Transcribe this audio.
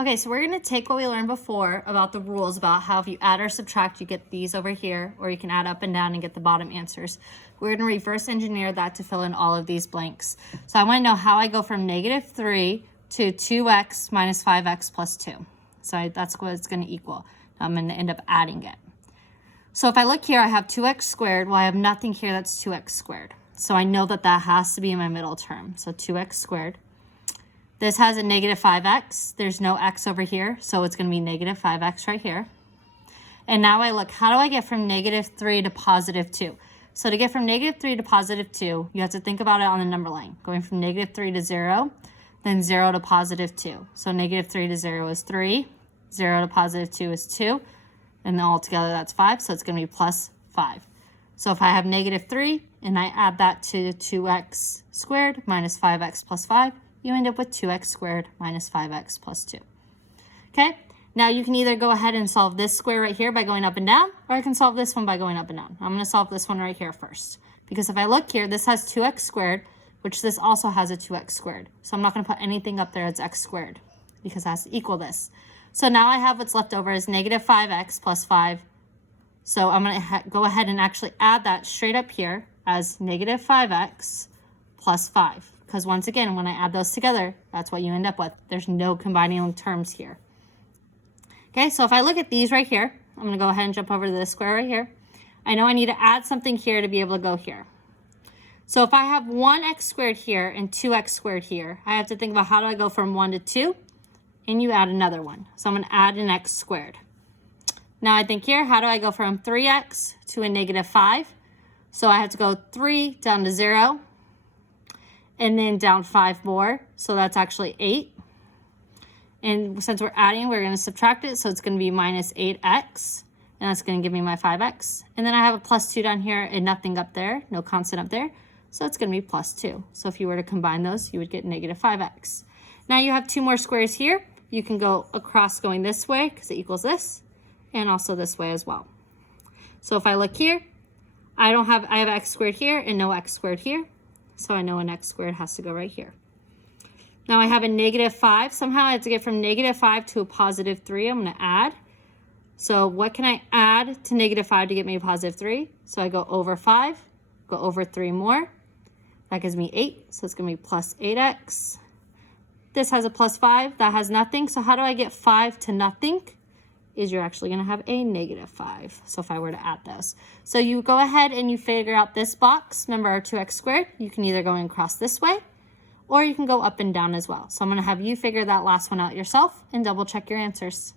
Okay, so we're going to take what we learned before about the rules about how if you add or subtract, you get these over here, or you can add up and down and get the bottom answers. We're going to reverse engineer that to fill in all of these blanks. So I want to know how I go from -3 to 2x minus 5x plus 2. So that's what it's going to equal. I'm going to end up adding it. So if I look here, I have 2x squared. Well, I have nothing here that's 2x squared. So I know that that has to be in my middle term. So 2x squared. This has a -5x. There's no x over here, so it's going to be -5x right here. And now I look, how do I get from -3 to +2? So to get from -3 to +2, you have to think about it on the number line. Going from -3 to 0, then 0 to +2. So -3 to 0 is 3, 0 to +2 is 2, and then altogether that's 5, so it's going to be +5. So if I have -3 and I add that to 2x squared minus 5x plus 5, you end up with 2x squared minus 5x plus 2. Okay, now you can either go ahead and solve this square right here by going up and down, or I can solve this one by going up and down. I'm going to solve this one right here first, because if I look here, this has 2x squared, which this also has a 2x squared. So I'm not going to put anything up there as x squared, because it has to equal this. So now I have what's left over is -5x plus 5. So I'm going to go ahead and actually add that straight up here as -5x plus 5. Because once again, when I add those together, that's what you end up with. There's no combining terms here. Okay, so if I look at these right here, I'm going to go ahead and jump over to this square right here. I know I need to add something here to be able to go here. So if I have 1x squared here and 2x squared here, I have to think about how do I go from 1 to 2, and you add another one. So I'm going to add an x squared. Now I think here, how do I go from 3x to a -5? So I have to go 3 down to 0. And then down 5 more, so that's actually 8. And since we're adding, we're going to subtract it, so it's going to be minus 8x, and that's going to give me my 5x. And then I have a plus 2 down here and nothing up there, no constant up there, so it's going to be plus 2. So if you were to combine those, you would get -5x. Now you have 2 more squares here. You can go across going this way because it equals this, and also this way as well. So if I look here, I have x squared here and no x squared here. So I know an x squared has to go right here. Now I have a -5. Somehow I have to get from -5 to a +3. I'm going to add. So what can I add to -5 to get me a +3? So I go over 5, go over 3 more. That gives me 8. So it's going to be plus 8x. This has a +5. That has nothing. So how do I get 5 to nothing? Is you're actually going to have a -5. So if I were to add those. So you go ahead and you figure out this box. Remember our 2x squared. You can either go and cross this way, or you can go up and down as well. So I'm going to have you figure that last one out yourself and double check your answers.